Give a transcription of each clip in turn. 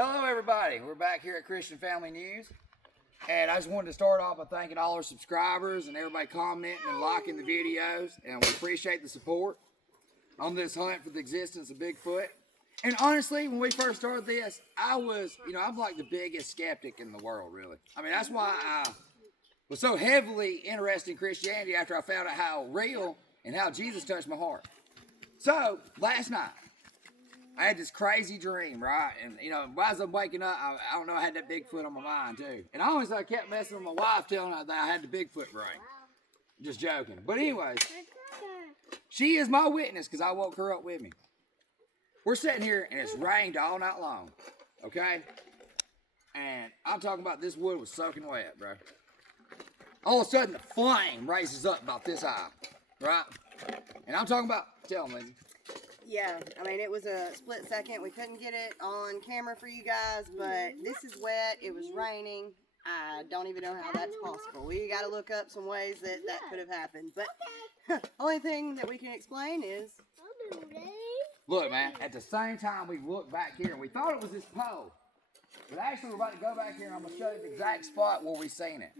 Hello everybody, we're back here at Christian Family News, and I just wanted to start off by thanking all our subscribers and everybody commenting and liking the videos, and we appreciate the support on this hunt for the existence of Bigfoot. And honestly, when we first started this, I'm like the biggest skeptic in the world, really. I mean, that's why I was so heavily interested in Christianity after I found out how real and how Jesus touched my heart. So, last night, I had this crazy dream, right? And, as I'm waking up, I don't know, I had that Bigfoot on my mind, too. And I always kept messing with my wife, telling her that I had the Bigfoot brain. Just joking. But anyways, she is my witness because I woke her up with me. We're sitting here, and it's rained all night long, okay? And I'm talking about this wood was soaking wet, bro. All of a sudden, the flame raises up about this high, right? And I'm talking about, tell them, Lindsay. Yeah, I mean, it was a split second. We couldn't get it on camera for you guys, but this is wet. It was raining. I don't even know how that's possible. We got to look up some ways that could have happened. But only thing that we can explain is... Look, man, at the same time we looked back here, and we thought it was this pole. But actually, we're about to go back here, and I'm going to show you the exact spot where we seen it.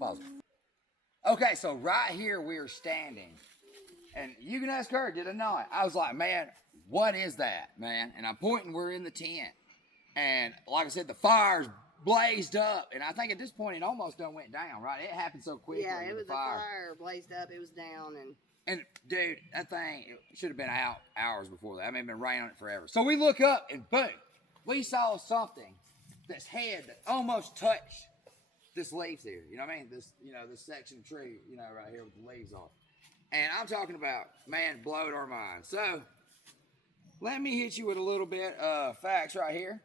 Pause it. Okay, so right here we are standing. And you can ask her, did I know it? I was like, man, what is that, man? And I'm pointing, we're in the tent. And like I said, the fire's blazed up. And I think at this point, it almost done went down, right? It happened so quickly. Yeah, it was the fire blazed up. It was down. And dude, that thing, it should have been out hours before that. I mean, it's been raining on it forever. So we look up and boom, we saw something, this head that almost touched this leaf here. You know what I mean? This section of tree, right here with the leaves on it. And I'm talking about, man, blowed our minds. So, let me hit you with a little bit of facts right here.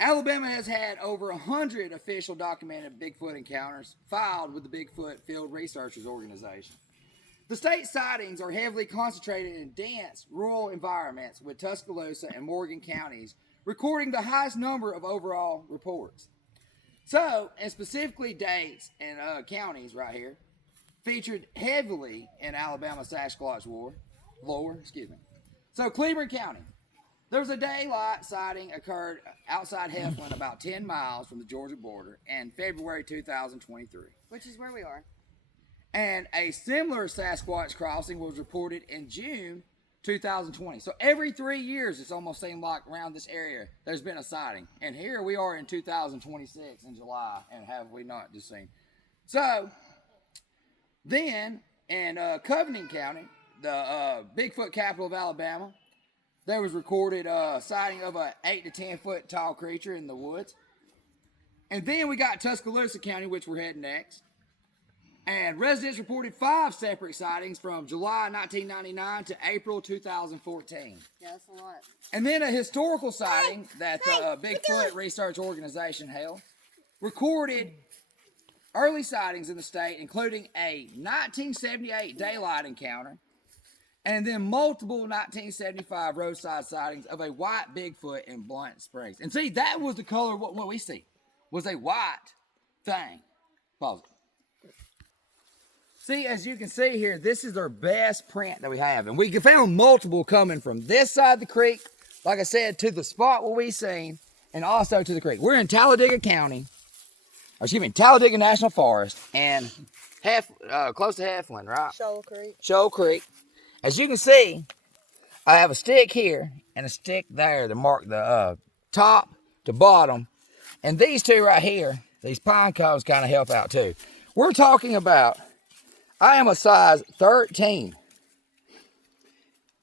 Alabama has had over 100 official documented Bigfoot encounters filed with the Bigfoot Field Researchers Organization. The state sightings are heavily concentrated in dense rural environments, with Tuscaloosa and Morgan counties recording the highest number of overall reports. So, and specifically dates and counties right here, featured heavily in Alabama Sasquatch lore. So Cleveland County, there was a daylight sighting occurred outside Heflin, about 10 miles from the Georgia border, in February 2023. Which is where we are. And a similar Sasquatch crossing was reported in June 2020. So every 3 years, it's almost seemed like around this area, there's been a sighting. And here we are in 2026 in July, and have we not just seen? So, then, in Covington County, the Bigfoot capital of Alabama, there was recorded a sighting of an 8 to 10 foot tall creature in the woods. And then we got Tuscaloosa County, which we're heading next. And residents reported 5 separate sightings from July 1999 to April 2014. Yeah, that's a lot. And then a historical sighting that the Bigfoot Research Organization held recorded early sightings in the state, including a 1978 daylight encounter, and then multiple 1975 roadside sightings of a white Bigfoot in Blunt Springs. And see, that was the color of what we see, was a white thing. Pause it. See, as you can see here, this is our best print that we have. And we found multiple coming from this side of the creek, like I said, to the spot where we seen, and also to the creek. We're in Talladega County. Talladega National Forest, and close to Heflin, right? Shoal Creek. As you can see, I have a stick here and a stick there to mark the top to bottom. And these two right here, these pine cones kind of help out too. We're talking about, I am a size 13.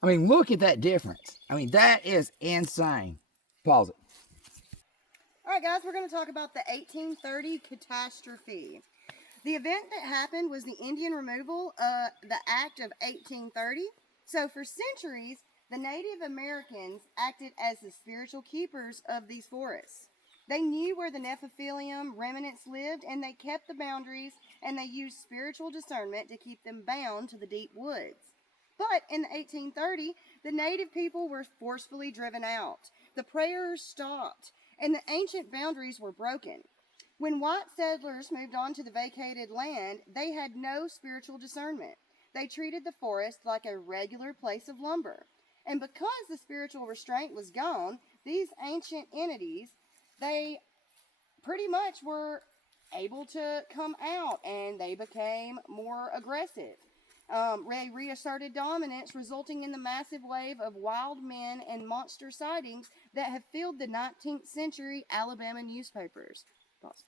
I mean, look at that difference. I mean, that is insane. Pause it. All right, guys, we're going to talk about the 1830 catastrophe. The event that happened was the Indian removal, the Act of 1830. So for centuries, the Native Americans acted as the spiritual keepers of these forests. They knew where the Nephilim remnants lived, and they kept the boundaries, and they used spiritual discernment to keep them bound to the deep woods. But in 1830, the Native people were forcefully driven out. The prayers stopped, and the ancient boundaries were broken. When white settlers moved on to the vacated land, they had no spiritual discernment. They treated the forest like a regular place of lumber. And because the spiritual restraint was gone, these ancient entities, they pretty much were able to come out and they became more aggressive. They reasserted dominance, resulting in the massive wave of wild men and monster sightings that have filled the 19th century Alabama newspapers. Thoughts?